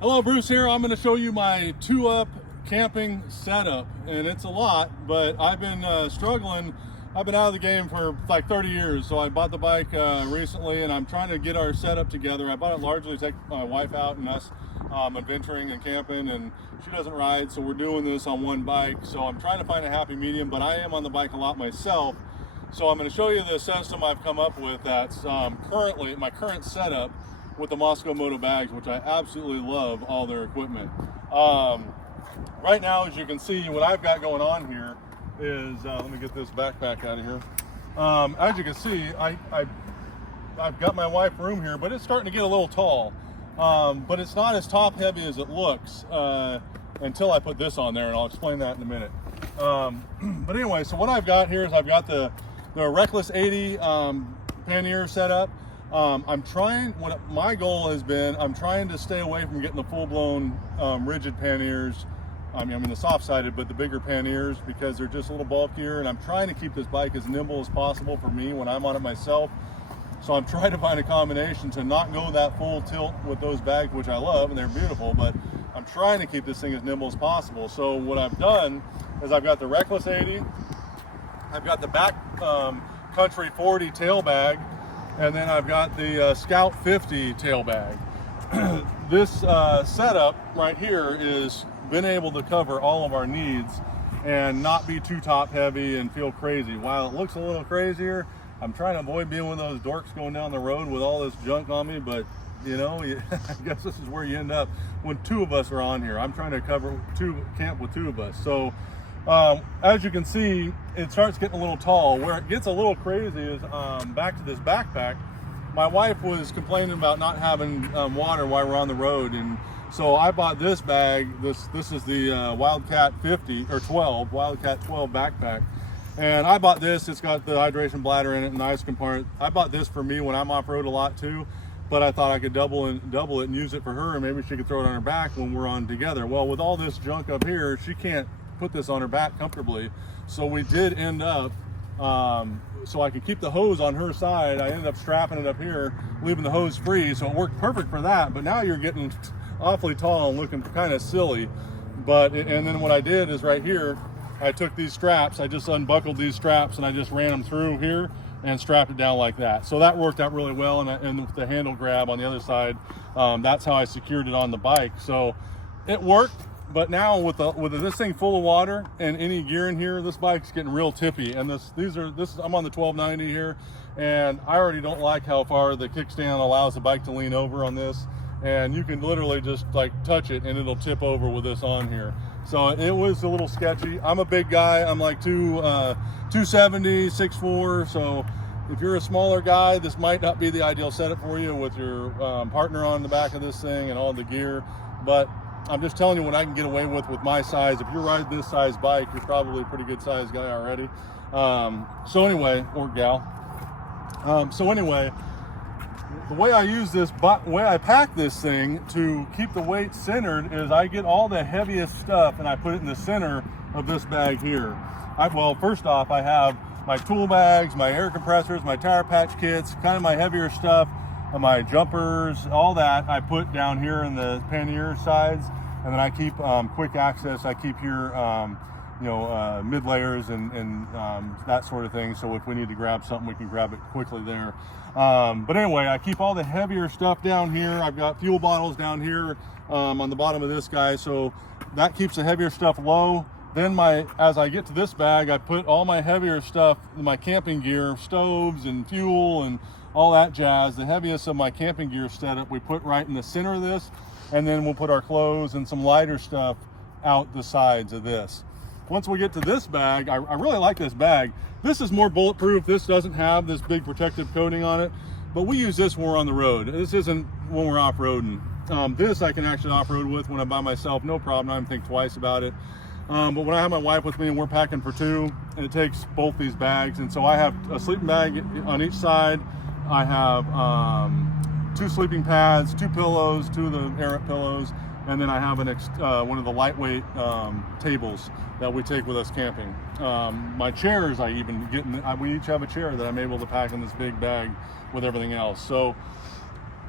Hello, Bruce here. I'm going to show you my two-up camping setup, and it's a lot, but I've been struggling. I've been out of the game for like 30 years, so I bought the bike recently, and I'm trying to get our setup together. I bought it largely to take my wife out and us adventuring and camping, and she doesn't ride, so we're doing this on one bike. So I'm trying to find a happy medium, but I am on the bike a lot myself. So I'm going to show you the system I've come up with that's currently my current setup with the Mosko Moto bags, which I absolutely love all their equipment. Right now, as you can see, what I've got going on here is, let me get this backpack out of here. As you can see, I've got my wife room here, but it's starting to get a little tall. But it's not as top heavy as it looks until I put this on there, and I'll explain that in a minute. But anyway, so what I've got here is I've got the Reckless 80 pannier set up. What my goal has been, I'm trying to stay away from getting the full-blown rigid panniers. I mean the soft-sided, but the bigger panniers, because they're just a little bulkier, and I'm trying to keep this bike as nimble as possible for me when I'm on it myself. So I'm trying to find a combination to not go that full tilt with those bags, which I love, and they're beautiful, but I'm trying to keep this thing as nimble as possible. So what I've done is I've got the Reckless 80, I've got the Backcountry 40 tail bag, and then I've got the Scout 50 tail bag. This setup right here is been able to cover all of our needs and not be too top heavy and feel crazy. While it looks a little crazier, I'm trying to avoid being one of those dorks going down the road with all this junk on me, but you know, I guess this is where you end up when two of us are on here. I'm trying to camp with two of us. So as you can see, it starts getting a little tall. Where it gets a little crazy is back to this backpack. My wife was complaining about not having water while we're on the road, and so I bought this bag. This is the Wildcat 50 or 12 Wildcat 12 backpack, and I bought this. It's got the hydration bladder in it and the ice compartment. I bought this for me when I'm off road a lot too, but I thought I could double it and use it for her, and maybe she could throw it on her back when we're on together. Well, with all this junk up here, she can't put this on her back comfortably, so we did end up so I could keep the hose on her side. I ended up strapping it up here, leaving the hose free, so it worked perfect for that. But now you're getting awfully tall and looking kind of silly. And then what I did is right here, I took these straps, I just unbuckled these straps, and I just ran them through here and strapped it down like that. So that worked out really well, and with the handle grab on the other side, that's how I secured it on the bike. So it worked. But now with this thing full of water and any gear in here, this bike's getting real tippy. And I'm on the 1290 here, and I already don't like how far the kickstand allows the bike to lean over on this. And you can literally just like touch it and it'll tip over with this on here. So it was a little sketchy. I'm a big guy. I'm like 270, 6'4". So if you're a smaller guy, this might not be the ideal setup for you with your partner on the back of this thing and all the gear. But I'm just telling you what I can get away with my size. If you're riding this size bike, you're probably a pretty good size guy already. So anyway, or gal. So anyway, the way I use this, way I pack this thing to keep the weight centered is I get all the heaviest stuff and I put it in the center of this bag here. Well, first off, I have my tool bags, my air compressors, my tire patch kits, kind of my heavier stuff, my jumpers, all that I put down here in the pannier sides, and then I keep quick access. I keep here, mid layers and that sort of thing. So if we need to grab something, we can grab it quickly there. But anyway, I keep all the heavier stuff down here. I've got fuel bottles down here on the bottom of this guy, so that keeps the heavier stuff low. Then as I get to this bag, I put all my heavier stuff, my camping gear, stoves and fuel and all that jazz, the heaviest of my camping gear setup, we put right in the center of this, and then we'll put our clothes and some lighter stuff out the sides of this. Once we get to this bag, I really like this bag. This is more bulletproof. This doesn't have this big protective coating on it, but we use this when we're on the road. This isn't when we're off-roading. This I can actually off-road with when I'm by myself, no problem. I don't think twice about it. But when I have my wife with me and we're packing for two, it takes both these bags. And so I have a sleeping bag on each side. I have 2 sleeping pads, 2 pillows, 2 of the errant pillows, and then I have one of the lightweight tables that we take with us camping. My chairs, we each have a chair that I'm able to pack in this big bag with everything else. So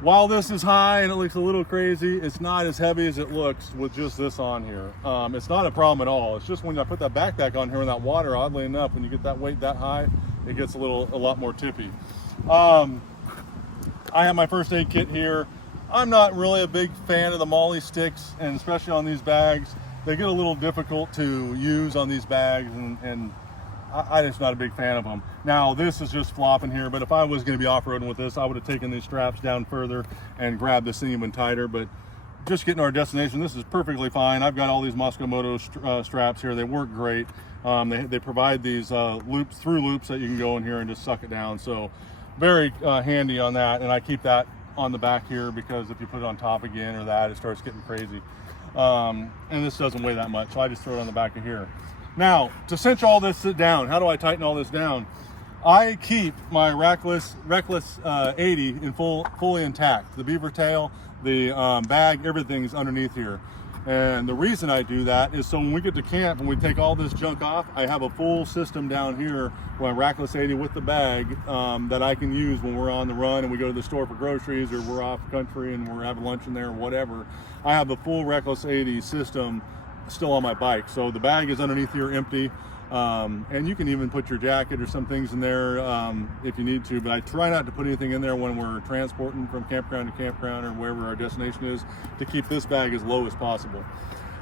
while this is high and it looks a little crazy, it's not as heavy as it looks with just this on here. It's not a problem at all. It's just when I put that backpack on here in that water, oddly enough, when you get that weight that high, it gets a lot more tippy. I have my first aid kit here. I'm not really a big fan of the molly sticks, and especially on these bags. They get a little difficult to use on these bags, and I'm just not a big fan of them. Now, this is just flopping here, but if I was going to be off-roading with this, I would have taken these straps down further and grabbed this thing even tighter, but just getting to our destination, this is perfectly fine. I've got all these Mosko Moto straps here. They work great. They provide these through loops that you can go in here and just suck it down, so very handy on that. And I keep that on the back here because if you put it on top again or that, it starts getting crazy. And this doesn't weigh that much, so I just throw it on the back of here. Now, to cinch all this down, how do I tighten all this down? I keep my Reckless 80 in fully intact. The beaver tail, the bag, everything's underneath here. And the reason I do that is so when we get to camp and we take all this junk off, I have a full system down here, my Reckless 80 with the bag, that I can use when we're on the run and we go to the store for groceries, or we're off country and we're having lunch in there or whatever. I have the full Reckless 80 system still on my bike. So the bag is underneath here empty. And you can even put your jacket or some things in there if you need to, but I try not to put anything in there when we're transporting from campground to campground or wherever our destination is, to keep this bag as low as possible.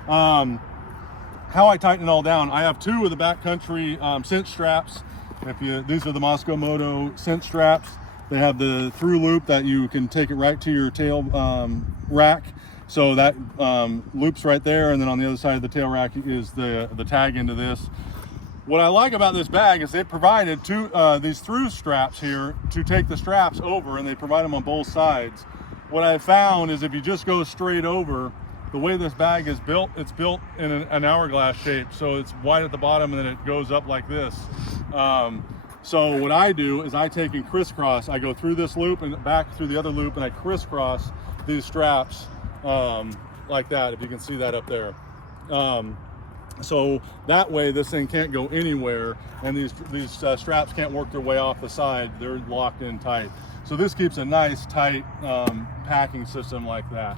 How I tighten it all down, I have two of the Backcountry cinch straps. These are the Mosko Moto cinch straps. They have the through loop that you can take it right to your tail rack. So that loops right there, and then on the other side of the tail rack is the tag into this. What I like about this bag is they provided these through straps here to take the straps over, and they provide them on both sides. What I found is if you just go straight over, the way this bag is built, it's built in an hourglass shape. So it's wide at the bottom and then it goes up like this. So what I do is I take and crisscross. I go through this loop and back through the other loop, and I crisscross these straps like that, if you can see that up there. So that way this thing can't go anywhere, and these straps can't work their way off the side. They're locked in tight. So this keeps a nice tight packing system like that.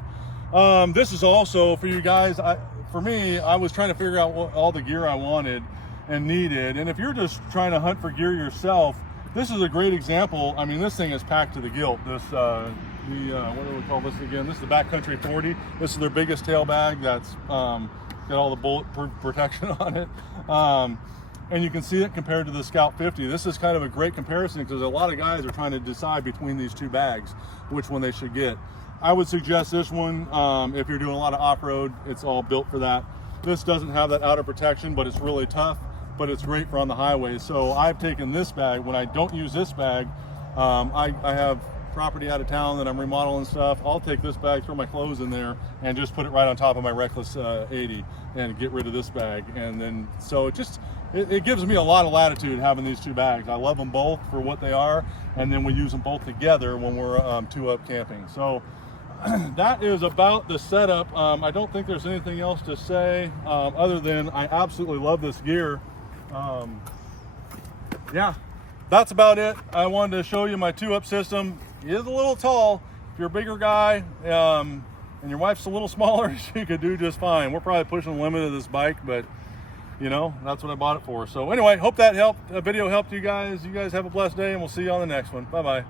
This is also for you guys. For me, I was trying to figure out what all the gear I wanted and needed, and if you're just trying to hunt for gear yourself, this is a great example. I mean, this thing is packed to the gilt. This what do we call this again? This is the Backcountry 40. This is their biggest tail bag that's got all the bullet protection on it. And you can see it compared to the Scout 50. This is kind of a great comparison because a lot of guys are trying to decide between these two bags, which one they should get. I would suggest this one if you're doing a lot of off-road. It's all built for that. This doesn't have that outer protection, but it's really tough, but it's great for on the highway. So I've taken this bag. When I don't use this bag, I have property out of town that I'm remodeling stuff. I'll take this bag, throw my clothes in there, and just put it right on top of my Reckless 80 and get rid of this bag. And then so it gives me a lot of latitude having these two bags. I love them both for what they are, and then we use them both together when we're two up camping. So that is about the setup. I don't think there's anything else to say other than I absolutely love this gear. Yeah, that's about it. I wanted to show you my two-up system. It is a little tall. If you're a bigger guy and your wife's a little smaller, she could do just fine. We're probably pushing the limit of this bike, but you know, that's what I bought it for. So anyway, hope that helped. The video helped you guys. You guys have a blessed day, and we'll see you on the next one. Bye-bye.